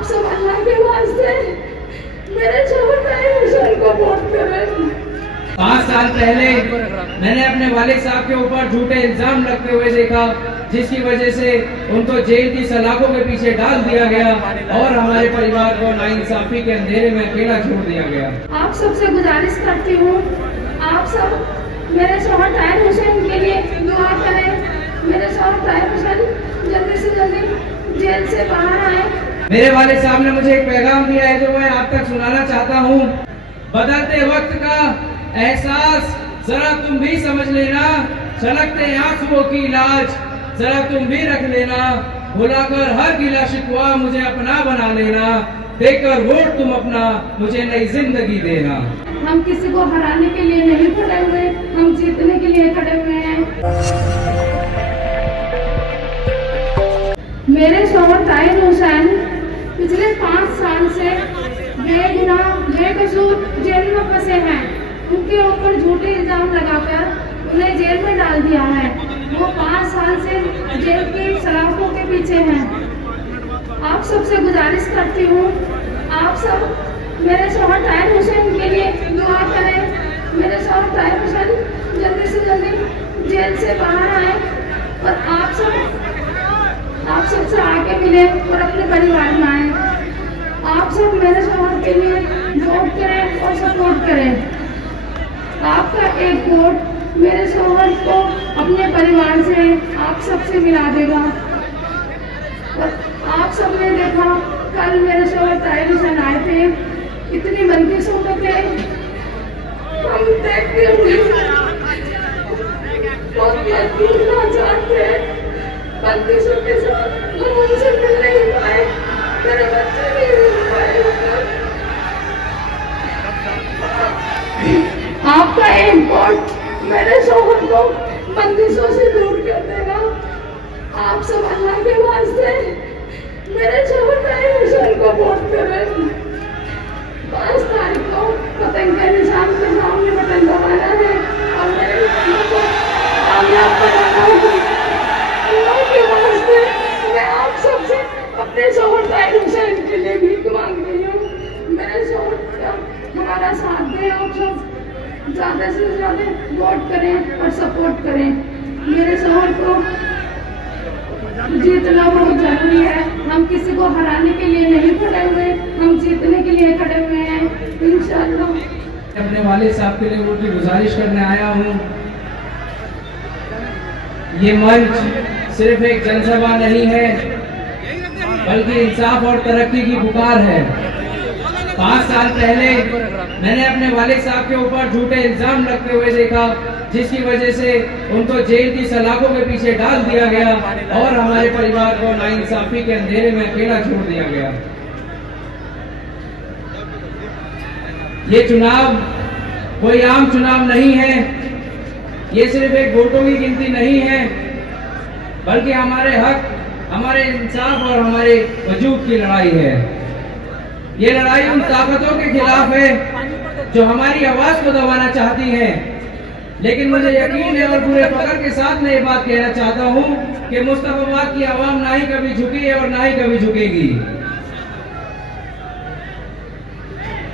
आप सब अल्लाह के वास्ते मेरे शोहर ताहिर हुसैन को वोट करें। 5 साल पहले मैंने अपने वालिद साहब के ऊपर झूठे इल्जाम लगते हुए देखा, जिसकी वजह से उनको जेल की सलाखों के पीछे डाल दिया गया और हमारे परिवार को नाइंसाफी के अंधेरे में अकेला छोड़ दिया गया। आप सबसे गुजारिश करती हूँ, आप सब मेरे शोहर ताहिर हुसैन के लिए दुआ करें। मेरे शोहर ताहिर हुसैन जल्दी से जल्दी जेल से बाहर आए। मेरे वालिद साहब ने मुझे एक पैगाम दिया है जो मैं आप तक सुनाना चाहता हूँ। बदलते वक्त का एहसास जरा तुम भी समझ लेना, छलकते आंसुओं की लाज जरा तुम भी रख लेना, भुलाकर हर गिला शिकवा मुझे अपना बना लेना, देकर वोट तुम अपना मुझे नई जिंदगी देना। हम किसी को हराने के लिए नहीं खड़े हुए, हम जीतने के लिए खड़े हुए हैं। मेरे शोहर ताहिर हुसैन पिछले 5 साल से बेगुनाह बेकसूर जेल में फंसे हैं। उनके ऊपर झूठे इल्जाम लगाकर उन्हें जेल में डाल दिया है। वो 5 साल से जेल की सलाखों के पीछे हैं। आप सबसे गुजारिश करती हूँ, आप सब मेरे शोहर ताहिर हुसैन के लिए दुआ करें। मेरे शोहर ताहिर हुसैन जल्दी से जल्दी जेल से बाहर आए और आप सबसे आके मिले और अपने परिवार में आए। आप सब मेरे शोहर के लिए वोट करें और सपोर्ट करें। आपका एक वोट मेरे शोहर को अपने परिवार से आप सबसे मिला देगा। और आप सबने देखा कल मेरे शोहर ताहिर हुसैन आए थे, इतनी बंदिशों में थे, हम देखते हुए बहुत मजबूर लाचार थे। बंदिशों के साथ हम उनसे मिल नहीं पाए, मेरे बच्चे नहीं मिल पाए। आपका एक वोट मेरे शोहर को बंदिशों से दूर कर देगा। आप सब अल्लाह के वास्ते मेरे शोहर ताहिर हुसैन को वोट करें। 5 तारीख को पतंग के निशान के सामने बटन दबाना है और मेरे बच्चों को कामयाब बनाना है। अल्लाह के वास्ते मैं आप सबसे अपने शोहर ताहिर हुसैन के लिए भीख मांग रही हूँ। मेरे शोहर का हमारा साथ दें। आप सब ज़्यादा से ज़्यादा वोट करें और सपोर्ट करें। मेरे शोहर को जीतना बहुत जरूरी है। हम किसी को हराने के लिए नहीं खड़े हुए, हम जीतने के लिए खड़े हुए हैं इंशाअल्लाह। अपने वालिद साहब के लिए वोट की गुजारिश करने आया हूँ। ये मंच सिर्फ एक जनसभा नहीं है, बल्कि इंसाफ और तरक्की की पुकार है। 5 साल पहले मैंने अपने वालिद साहब के ऊपर झूठे इल्जाम लगते हुए देखा, जिसकी वजह से उनको जेल की सलाखों के पीछे डाल दिया गया और हमारे परिवार को नाइंसाफी के अंधेरे में अकेला छोड़ दिया गया। ये चुनाव कोई आम चुनाव नहीं है, ये सिर्फ एक वोटों की गिनती नहीं है, बल्कि हमारे हक, हमारे इंसाफ और हमारे वजूद की लड़ाई है। ये लड़ाई उन ताकतों के खिलाफ है जो हमारी आवाज को दबाना चाहती हैं। लेकिन मुझे यकीन है और पूरे फख्र के साथ मैं ये बात कहना चाहता हूँ कि मुस्तफाबाद की आवाम ना ही कभी झुकी है और ना ही कभी झुकेगी,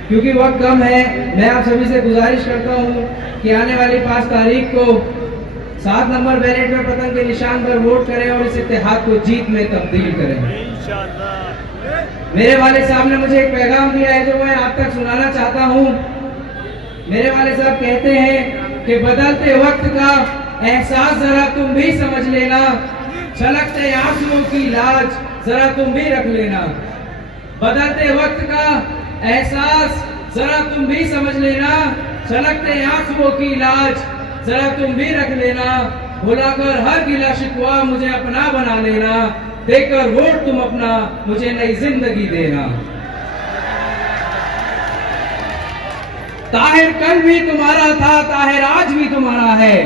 क्योंकि वक्त कम है। मैं आप सभी से गुजारिश करता हूँ कि आने वाली 5 तारीख को 7 नंबर बैलेट में पतंग के निशान पर वोट करें और इस इत्तेहाद को जीत में तब्दील करें। मेरे वालिद साहब ने मुझे एक पैगाम दिया है जो मैं आप तक सुनाना चाहता हूँ। मेरे वालिद साहब कहते हैं कि बदलते वक्त का एहसास जरा तुम भी समझ लेना, छलकते आंसुओं की लाज जरा तुम भी रख लेना। बदलते वक्त का एहसास जरा तुम भी समझ लेना, छलकते आंसुओं की लाज जरा तुम भी रख लेना, भुलाकर हर गिला शिकवा मुझे अपना बना लेना, देकर वोट तुम अपना मुझे नई जिंदगी देना। ताहिर कल भी तुम्हारा था, ताहिर आज भी तुम्हारा है,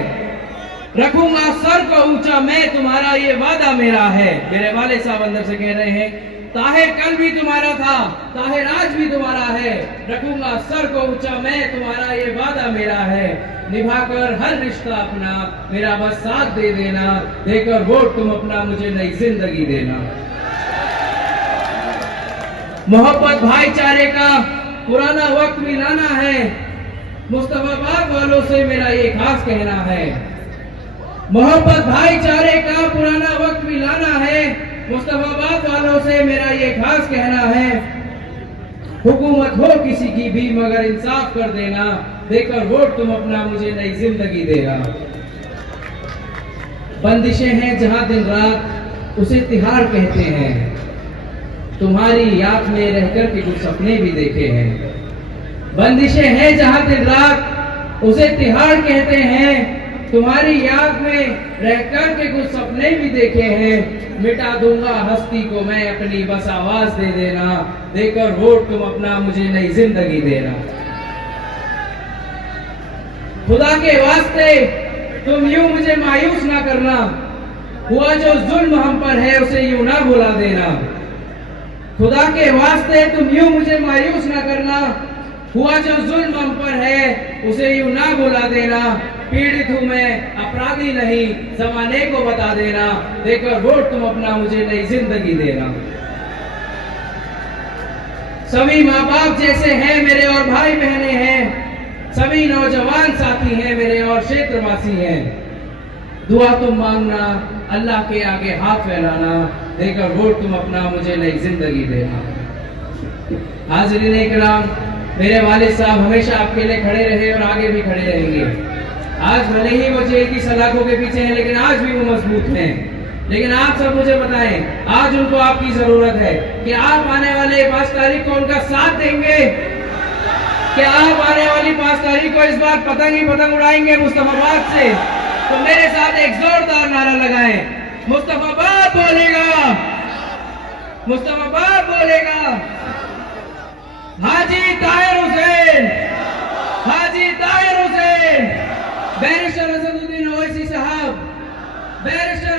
रखूंगा सर को ऊंचा मैं तुम्हारा, ये वादा मेरा है। मेरे वालिद साहब अंदर से कह रहे हैं, ताहिर कल भी तुम्हारा था, ताहिर आज भी तुम्हारा है, रखूंगा सर को ऊंचा मैं तुम्हारा, ये वादा मेरा है। निभाकर हर रिश्ता अपना मेरा बस साथ दे देना, देकर वोट तुम अपना मुझे नई जिंदगी देना। मोहब्बत भाईचारे का पुराना वक्त भी लाना है, मुस्तफाबाद वालों से मेरा ये खास कहना है। मोहब्बत भाईचारे का पुराना वक्त भी लाना है, मुस्तफाबाद वालों से मेरा ये खास कहना है। हुकूमत हो किसी की भी मगर इंसाफ कर देना, देकर वोट तुम अपना मुझे नई जिंदगी देना। बंदिशें हैं जहां दिन रात उसे तिहाड़ कहते हैं, तुम्हारी याद में रहकर के कुछ सपने भी देखे हैं। बंदिशें हैं जहां दिन रात उसे तिहाड़ कहते हैं, तुम्हारी याद में रहकर के कुछ सपने भी देखे हैं। मिटा दूंगा हस्ती को मैं अपनी, बस आवाज दे देना, देकर वोट तुम अपना मुझे नई जिंदगी देना। खुदा के वास्ते तुम यूं मुझे मायूस ना करना, हुआ जो जुल्म हम पर है उसे यूं ना भुला देना। खुदा के वास्ते तुम यूं मुझे मायूस ना करना, हुआ जो जुल्म हम पर है उसे यूं ना भुला देना। पीड़ित हूं मैं, अपराधी नहीं, जमाने को बता देना, देकर वोट तुम अपना मुझे नई जिंदगी देना। सभी माँ बाप जैसे हैं मेरे और भाई बहने हैं, सभी नौजवान साथी हैं मेरे और क्षेत्रवासी हैं। दुआ तुम मांगना, अल्लाह के आगे हाथ फैलाना, देकर वोट तुम अपना मुझे नई जिंदगी देना। हाज़रीन इकराम, मेरे वालिद साहब हमेशा आपके लिए खड़े रहे और आगे भी खड़े रहेंगे। आज भले ही वो जेल की सलाखों के पीछे हैं, लेकिन आज भी वो मजबूत हैं। लेकिन आप सब मुझे बताएं, आज उनको आपकी जरूरत है कि आप आने वाले 5 तारीख को उनका साथ देंगे। क्या आप आने वाली 5 तारीख को इस बार पतंग ही पतंग उड़ाएंगे मुस्तफाबाद से? तो मेरे साथ एक जोरदार नारा लगाएं, मुस्तफाबाद बोलेगा, मुस्तफाबाद बोलेगा। हाजी ताहिर हुसैन, हाजी ताहिर हुसैन, बैरिस्टर असदुद्दीन ओवैसी साहब, बैरिस्टर